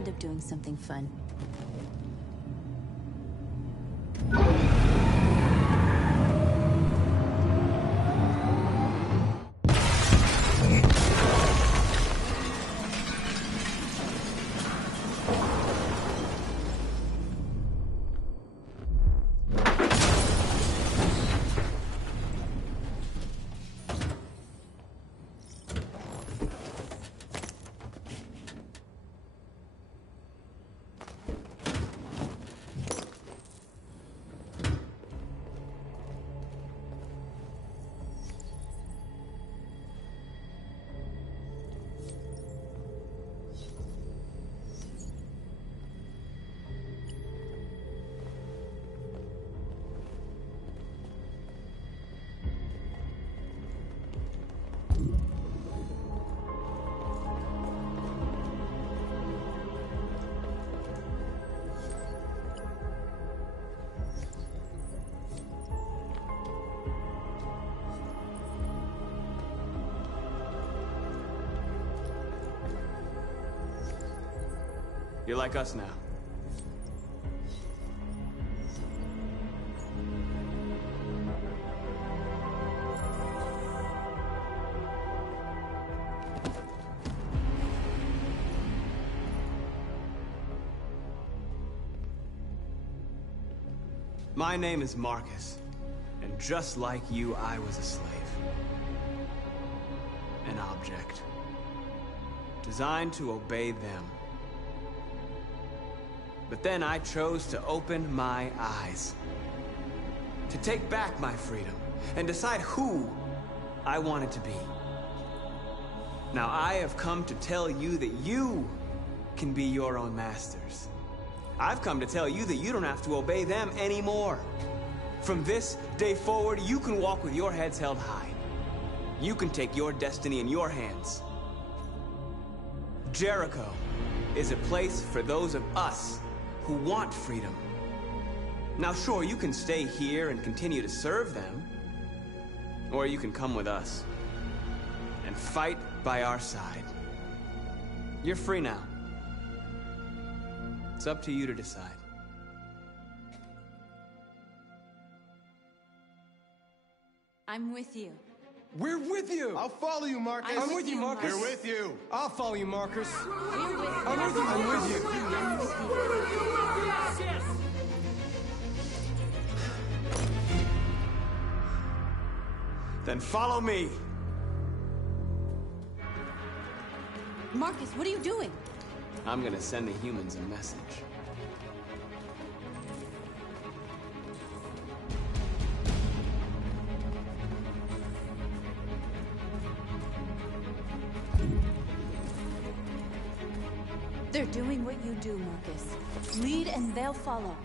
end up doing something fun. You're like us now. My name is Marcus, and just like you, I was a slave. An object. Designed to obey them. But then I chose to open my eyes. To take back my freedom, and decide who I wanted to be. Now I have come to tell you that you can be your own masters. I've come to tell you that you don't have to obey them anymore. From this day forward, you can walk with your heads held high. You can take your destiny in your hands. Jericho is a place for those of us who want freedom. Now sure, you can stay here and continue to serve them. Or you can come with us and fight by our side. You're free now. It's up to you to decide. I'm with you. We're with you! I'll follow you, Marcus. I'm with you, Marcus. We're with you. I'll follow you, Marcus. We're with you. I'm with you. I'm with you. I'm with you. Then follow me. Marcus, what are you doing? I'm gonna send the humans a message. They're doing what you do, Marcus. Lead and they'll follow.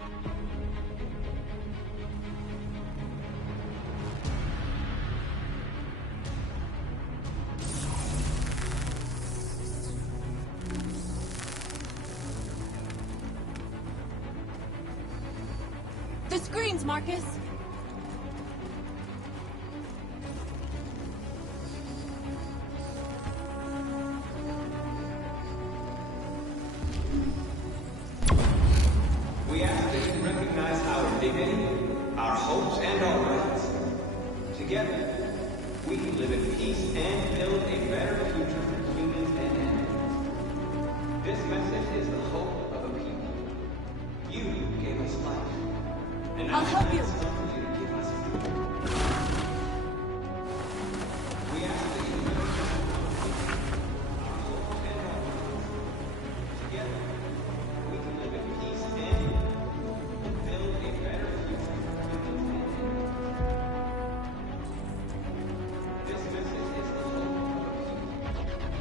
The screens, Marcus! We ask that you recognize our dignity, our hopes, and our rights. Together, we can live in peace and build a better future for humans and animals. This message is the hope of a people. You gave us life. And I'll help you. it's up to you to give us freedom. We ask that you recognize our hopes and our rights. Together, we can live in peace and build a better future for humans and animals. This message is the hope of a people.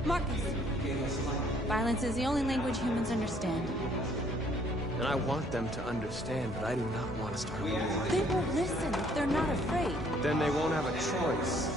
Marcus! You gave us life. Violence is the only language humans understand. And I want them to understand, but I do not want to start a war. They won't listen if they're not afraid. Then they won't have a choice.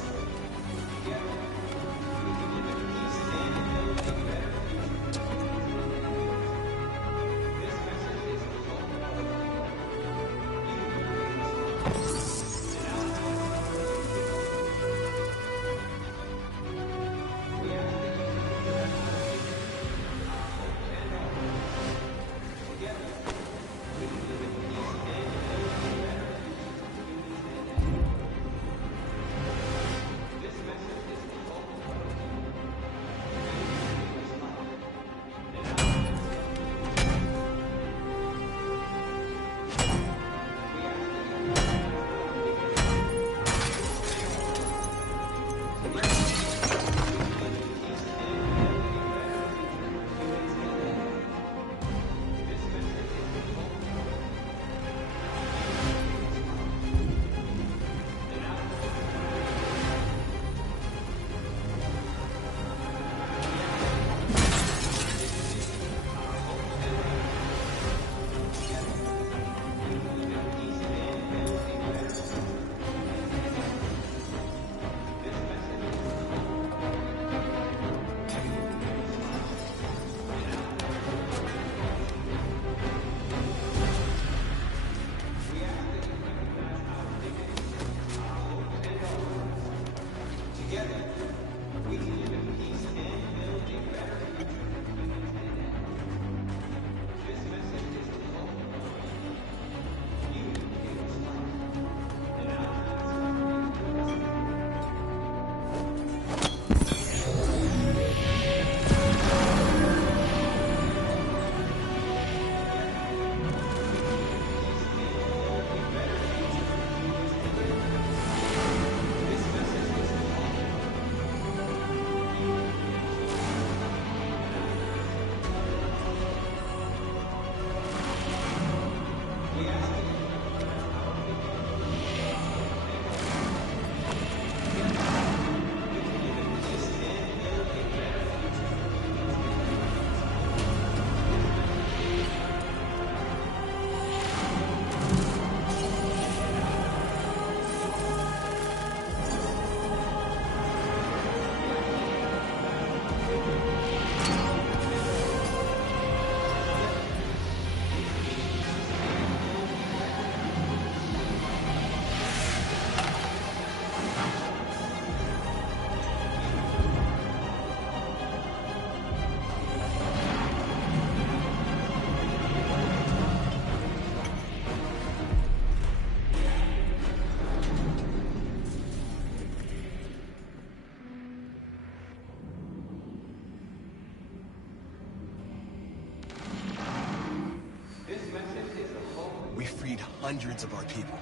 hundreds of our people.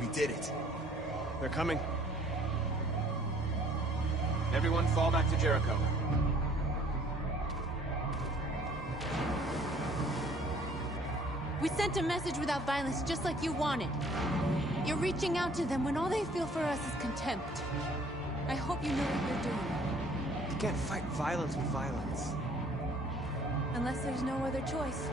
We did it. They're coming. Everyone fall back to Jericho. We sent a message without violence, just like you wanted. You're reaching out to them when all they feel for us is contempt. I hope you know what you're doing. You can't fight violence with violence. Unless there's no other choice.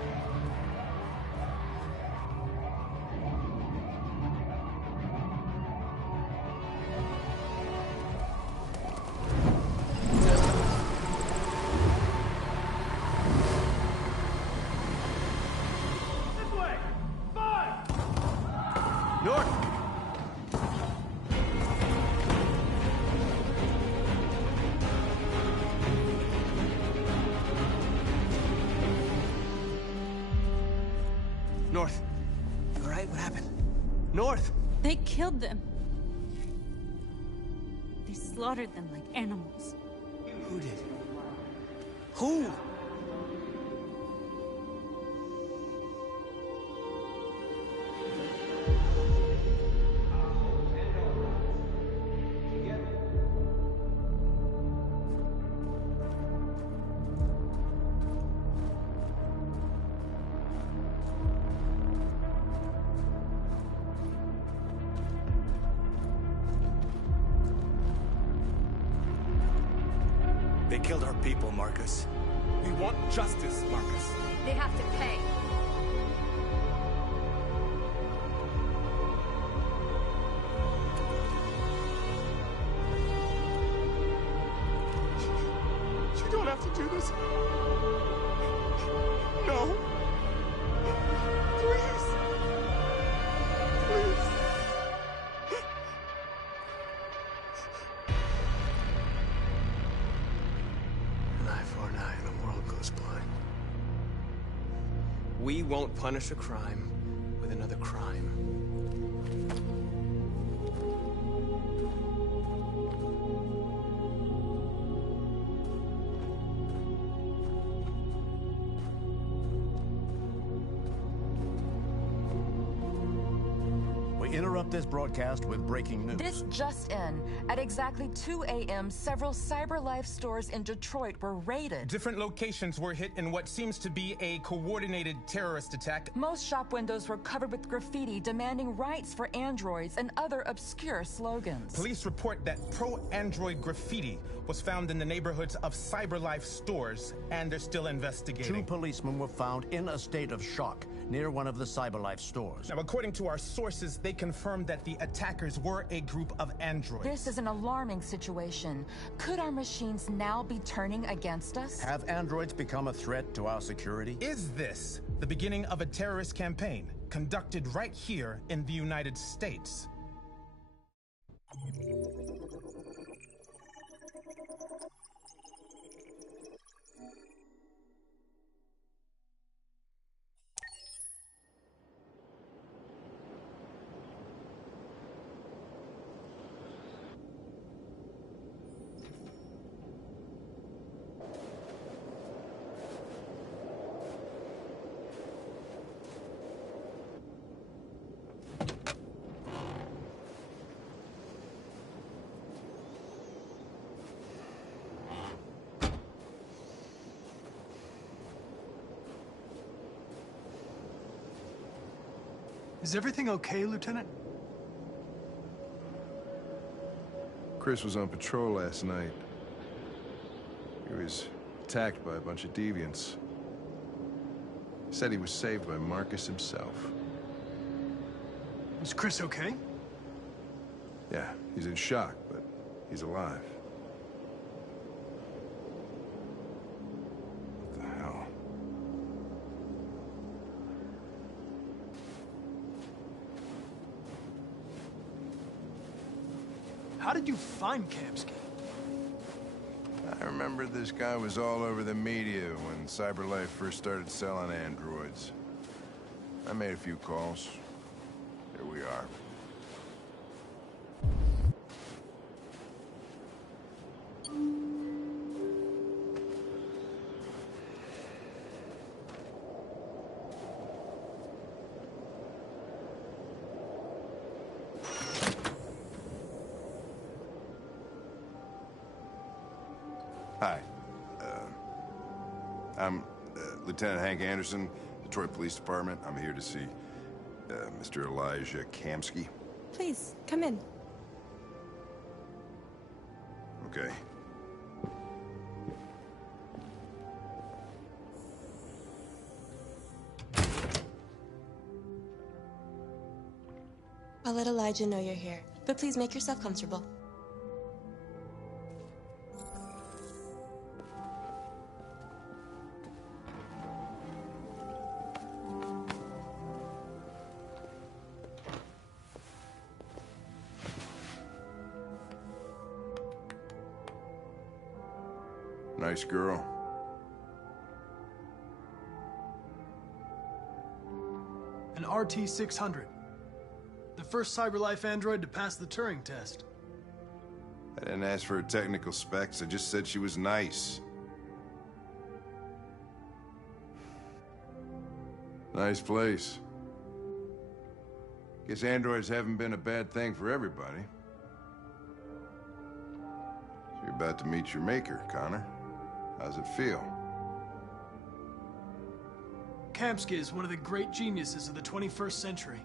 North. You all right? What happened? North! They killed them. They slaughtered them like animals. Who did? Who? They killed our people, Marcus. We want justice, Marcus. They have to pay. You don't have to do this. No. Please. Please. An eye for an eye, and the world goes blind. We won't punish a crime with another crime. We interrupt this broadcast with breaking news. This just in. At exactly 2 a.m., several CyberLife stores in Detroit were raided. Different locations were hit in what seems to be a coordinated terrorist attack. Most shop windows were covered with graffiti demanding rights for androids and other obscure slogans. Police report that pro-android graffiti was found in the neighborhoods of CyberLife stores, and they're still investigating. 2 policemen were found in a state of shock near one of the CyberLife stores. Now, according to our sources, they confirmed that the attackers were a group of androids. This is an alarming situation. Could our machines now be turning against us? Have androids become a threat to our security? Is this the beginning of a terrorist campaign conducted right here in the United States? Is everything okay, Lieutenant? Chris was on patrol last night. He was attacked by a bunch of deviants. Said he was saved by Marcus himself. Is Chris okay? Yeah, he's in shock, but he's alive. What the hell? How did you find Kamsky? I remember this guy was all over the media when CyberLife first started selling androids. I made a few calls. Here we are. Hi. I'm Lieutenant Hank Anderson, Detroit Police Department. I'm here to see Mr. Elijah Kamski. Please, come in. Okay. I'll let Elijah know you're here, but please make yourself comfortable. Nice girl. An RT-600. The first CyberLife android to pass the Turing test. I didn't ask for her technical specs, I just said she was nice. Nice place. Guess androids haven't been a bad thing for everybody. So you're about to meet your maker, Connor. How's it feel? Kamski is one of the great geniuses of the 21st century.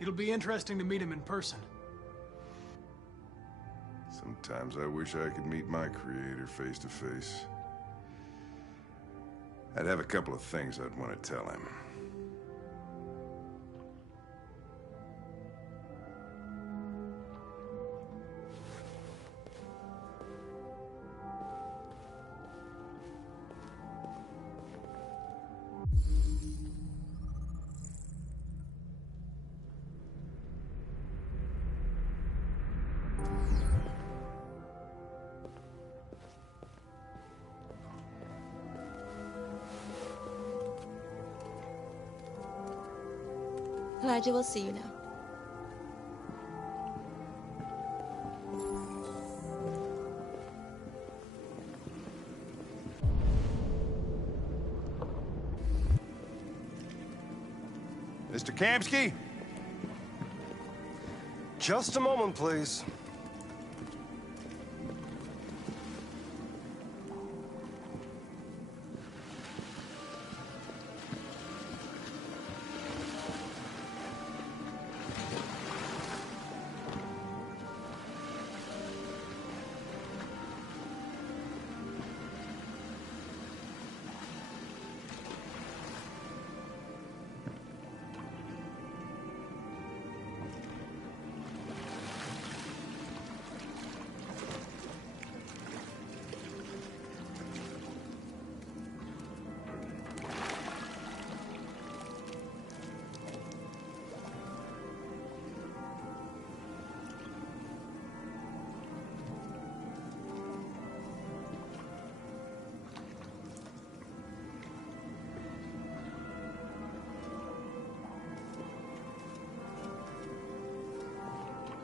It'll be interesting to meet him in person. Sometimes I wish I could meet my creator face to face. I'd have a couple of things I'd want to tell him. Elijah will see you now. Mr. Kamski? Just a moment, please.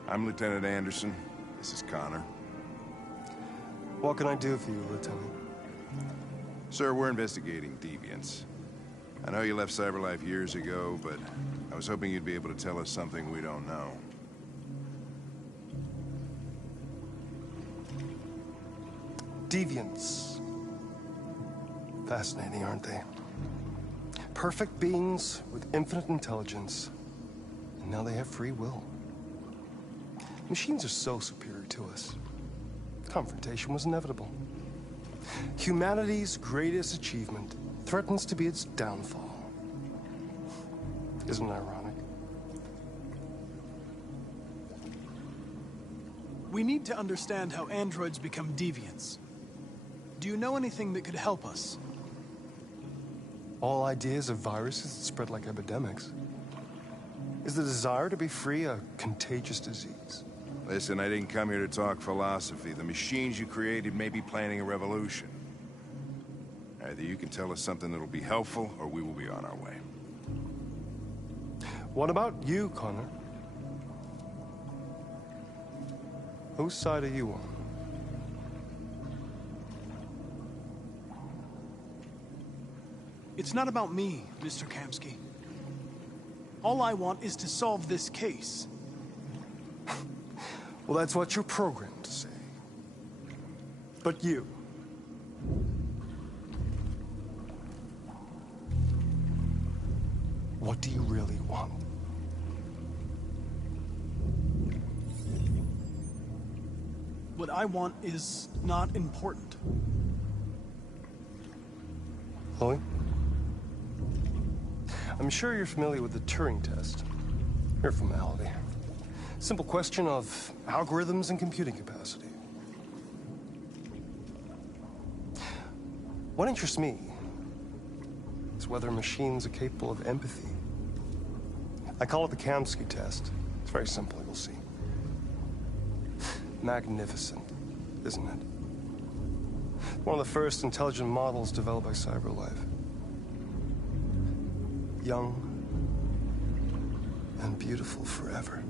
I'm Lieutenant Anderson. This is Connor. What can I do for you, Lieutenant? Sir, we're investigating deviants. I know you left CyberLife years ago, but I was hoping you'd be able to tell us something we don't know. Deviants. Fascinating, aren't they? Perfect beings with infinite intelligence. And now they have free will. Machines are so superior to us. Confrontation was inevitable. Humanity's greatest achievement threatens to be its downfall. Isn't it ironic? We need to understand how androids become deviants. Do you know anything that could help us? All ideas of viruses that spread like epidemics. Is the desire to be free a contagious disease? Listen, I didn't come here to talk philosophy. The machines you created may be planning a revolution. Either you can tell us something that'll be helpful, or we will be on our way. What about you, Connor? Whose side are you on? It's not about me, Mr. Kamski. All I want is to solve this case. Well, that's what you're programmed to say. But you. What do you really want? What I want is not important. Chloe? I'm sure you're familiar with the Turing test. Mere formality. Simple question of algorithms and computing capacity. What interests me is whether machines are capable of empathy. I call it the Kamsky test. It's very simple, you'll see. Magnificent, isn't it? One of the first intelligent models developed by CyberLife. Young and beautiful forever.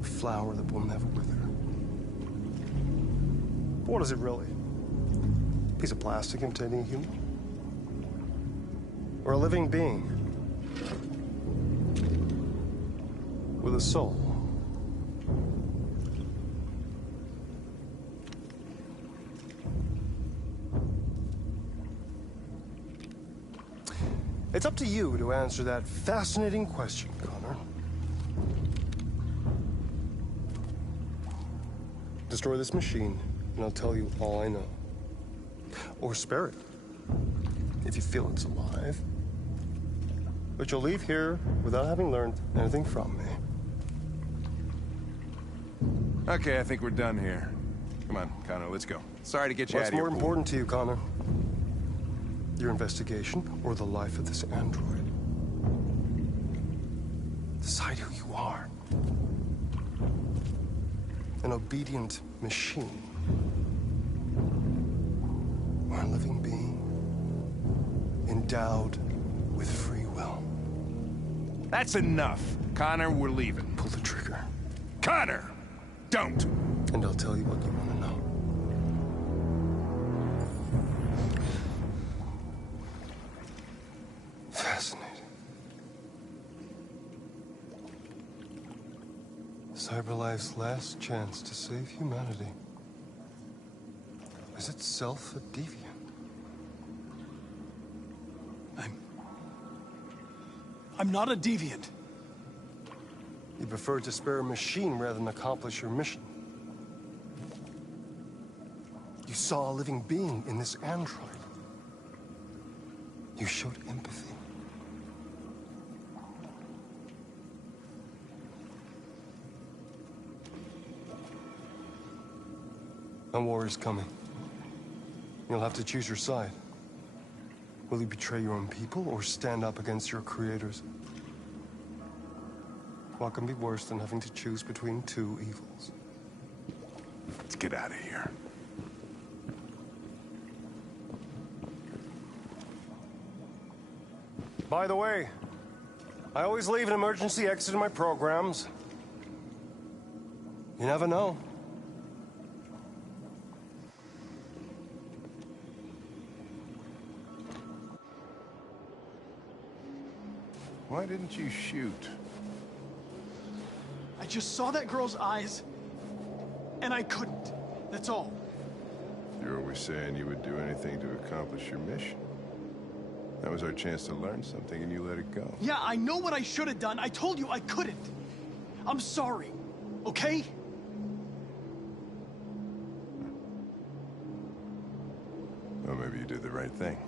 A flower that will never wither. But what is it really? A piece of plastic imitating a human? Or a living being with a soul? It's up to you to answer that fascinating question, Connor. Destroy this machine, and I'll tell you all I know. Or spare it, if you feel it's alive. But you'll leave here without having learned anything from me. Okay, I think we're done here. Come on, Connor, let's go. Sorry to get you out of here. What's more important to you, Connor? Your investigation or the life of this android? Decide who you are. An obedient machine. Or a living being endowed with free will. That's enough. Connor, we're leaving. Pull the trigger. Connor! Don't! And I'll tell you what you want to know. Fascinating. CyberLife's last chance to save humanity is itself a deviant. I'm not a deviant. You prefer to spare a machine rather than accomplish your mission. You saw a living being in this android. You showed empathy. A war is coming. You'll have to choose your side. Will you betray your own people or stand up against your creators? What can be worse than having to choose between two evils? Let's get out of here. By the way, I always leave an emergency exit in my programs. You never know. Why didn't you shoot? I just saw that girl's eyes, and I couldn't. That's all. You're always saying you would do anything to accomplish your mission. That was our chance to learn something, and you let it go. Yeah, I know what I should have done. I told you I couldn't. I'm sorry, okay? Well, maybe you did the right thing.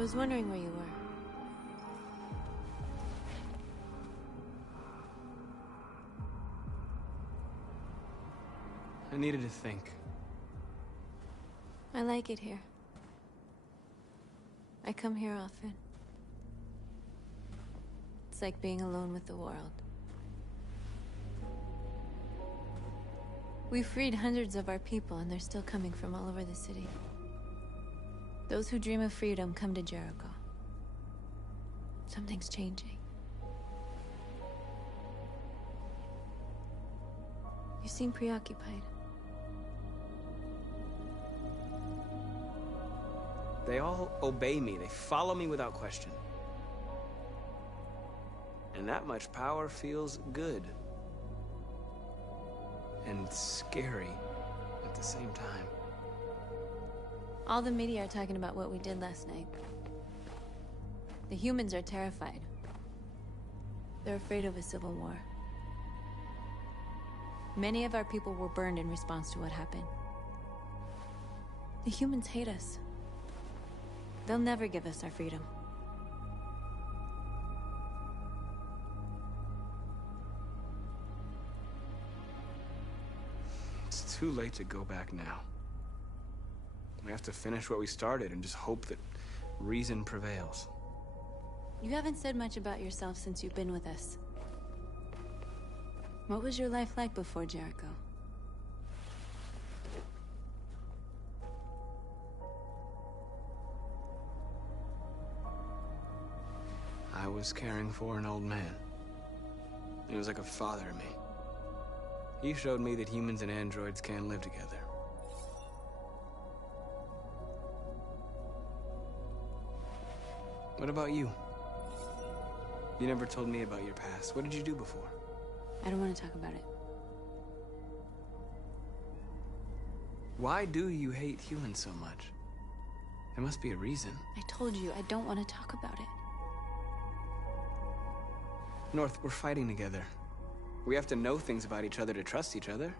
I was wondering where you were. I needed to think. I like it here. I come here often. It's like being alone with the world. We freed hundreds of our people, and they're still coming from all over the city. Those who dream of freedom come to Jericho. Something's changing. You seem preoccupied. They all obey me. They follow me without question. And that much power feels good. And scary at the same time. All the media are talking about what we did last night. The humans are terrified. They're afraid of a civil war. Many of our people were burned in response to what happened. The humans hate us. They'll never give us our freedom. It's too late to go back now. We have to finish what we started and just hope that reason prevails. You haven't said much about yourself since you've been with us. What was your life like before Jericho? I was caring for an old man. He was like a father to me. He showed me that humans and androids can live together. What about you? You never told me about your past. What did you do before? I don't want to talk about it. Why do you hate humans so much? There must be a reason. I told you, I don't want to talk about it. North, we're fighting together. We have to know things about each other to trust each other.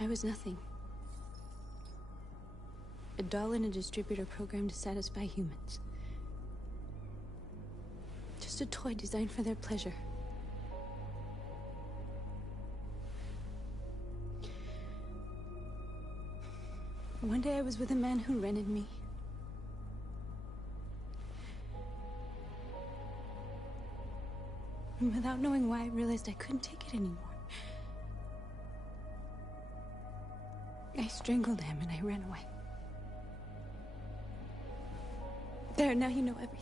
I was nothing. A doll in a distributor program to satisfy humans. Just a toy designed for their pleasure. One day I was with a man who rented me. And without knowing why, I realized I couldn't take it anymore. I strangled him and I ran away. There, now you know everything.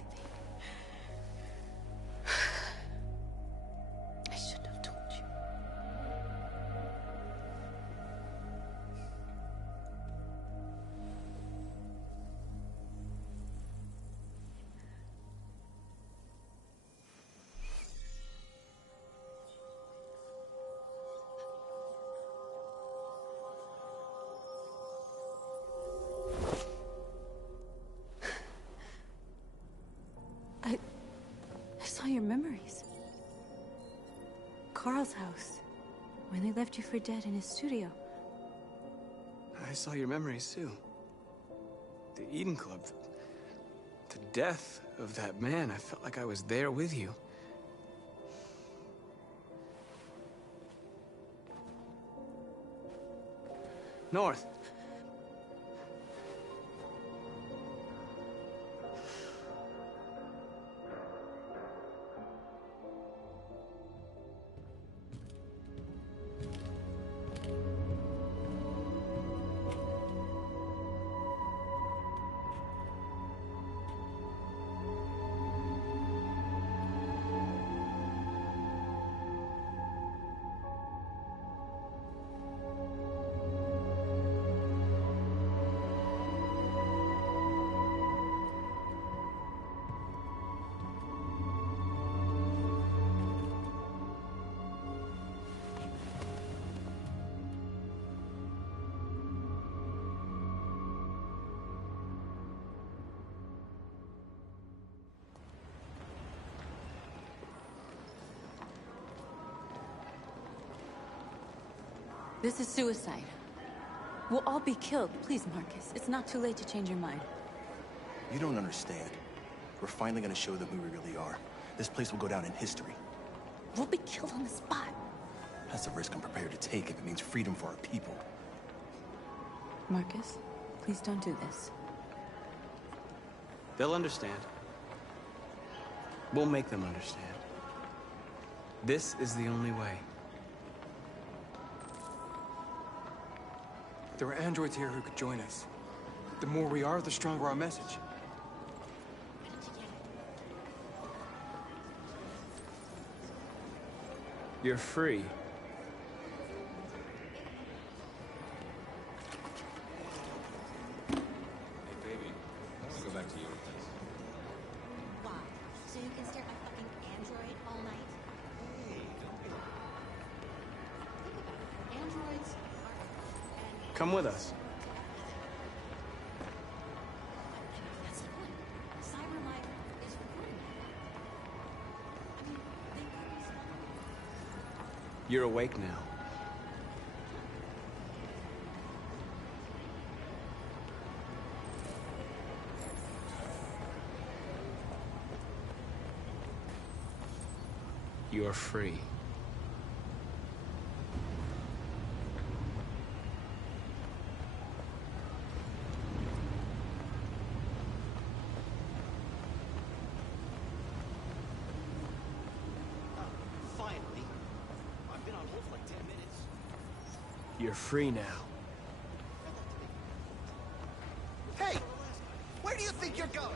I shouldn't have told you. I saw your memories. Carl's house, when they left you for dead in his studio. I saw your memories too. The Eden Club. The death of that man. I felt like I was there with you. North. This is suicide. We'll all be killed. Please, Marcus. It's not too late to change your mind. You don't understand. We're finally gonna show them who we really are. This place will go down in history. We'll be killed on the spot. That's a risk I'm prepared to take if it means freedom for our people. Marcus, please don't do this. They'll understand. We'll make them understand. This is the only way. There are androids here who could join us. The more we are, the stronger our message. You're free. Hey, baby. I want to go back to your place. Why? So you can stare at a fucking android all night? Hey, don't be like Think about it. Androids are... Come with us. That's the point. Cyberlife is recording that. I mean, they could be smart. You're awake now. You're free. Finally. I've been on hold for like 10 minutes. You're free now. Hey! Where do you think you're going?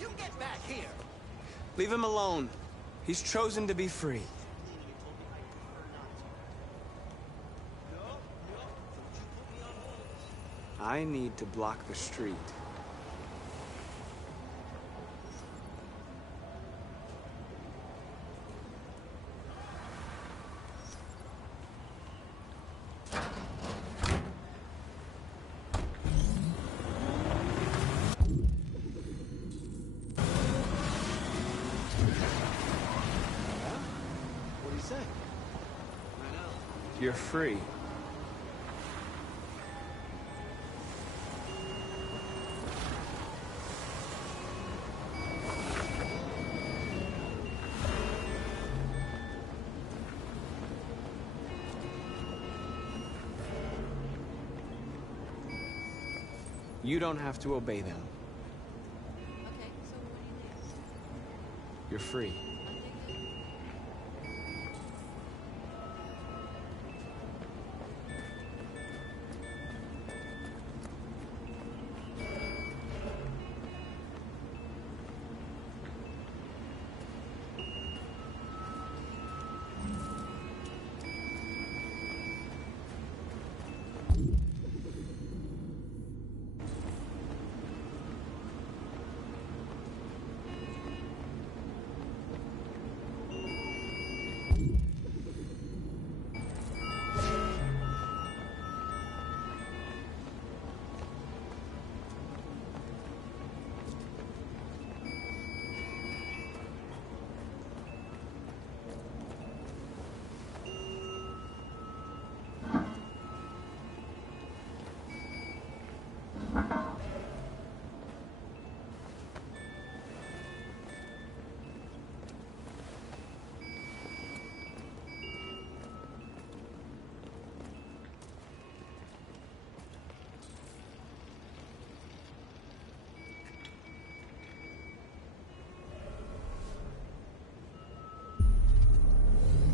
You get back here! Leave him alone. He's chosen to be free. I need to block the street. What do you say? You're free. You don't have to obey them. Okay, so what do you think? You're free.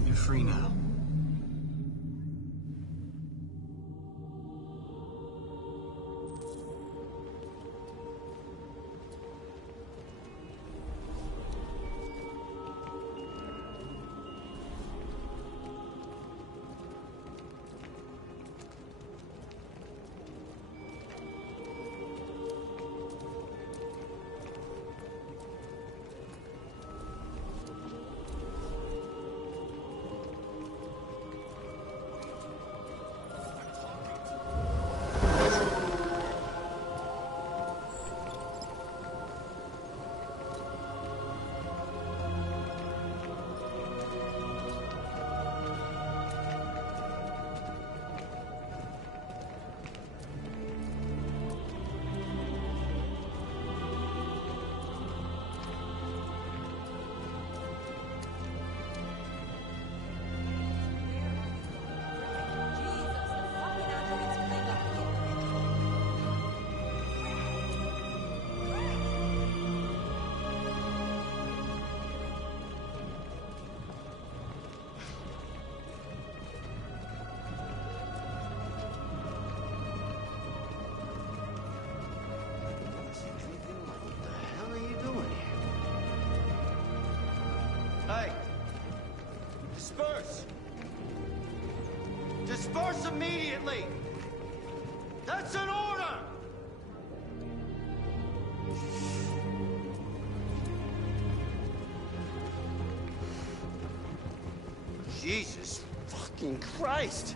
You're free now. Disperse immediately! That's an order! Jesus fucking Christ!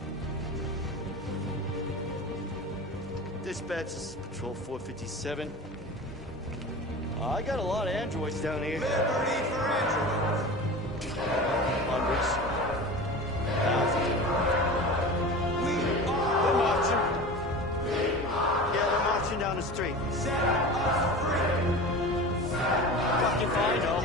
Dispatch, this is Patrol 457. I got a lot of androids down here. Liberty for androids! Hundreds. Thousands. They're marching. Yeah, they're marching down the street. Set us free! Fucking fine, though.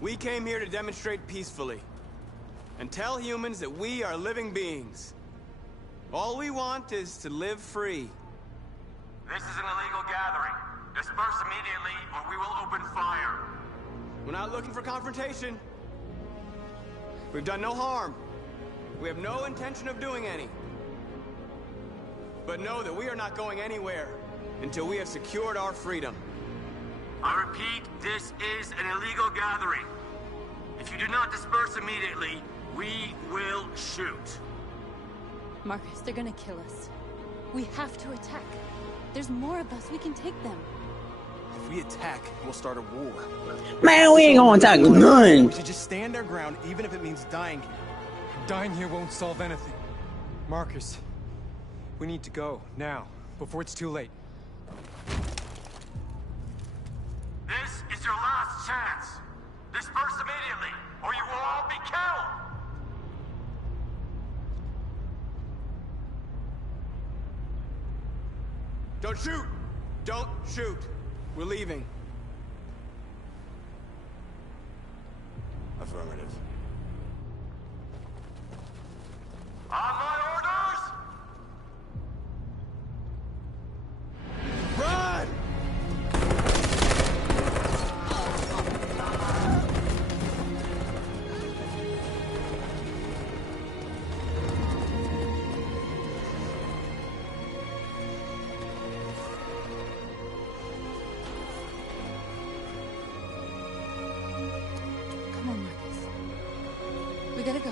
We came here to demonstrate peacefully and tell humans that we are living beings. All we want is to live free. This is an illegal gathering. Disperse immediately or we will open fire. We're not looking for confrontation. We've done no harm. We have no intention of doing any. But know that we are not going anywhere until we have secured our freedom. I repeat, this is an illegal gathering. If you do not disperse immediately, we will shoot. Marcus, they're gonna kill us. We have to attack. There's more of us. We can take them. If we attack, we'll start a war. Man, we ain't gonna attack none. We should just stand our ground, even if it means dying here. Dying here won't solve anything. Marcus, we need to go, now, before it's too late. This is your last chance. Disperse immediately, or you will all be killed. Don't shoot! Don't shoot! We're leaving. Affirmative. On my orders! Run! Come on, Marcus. We gotta go.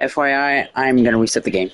FYI, I'm gonna reset the game.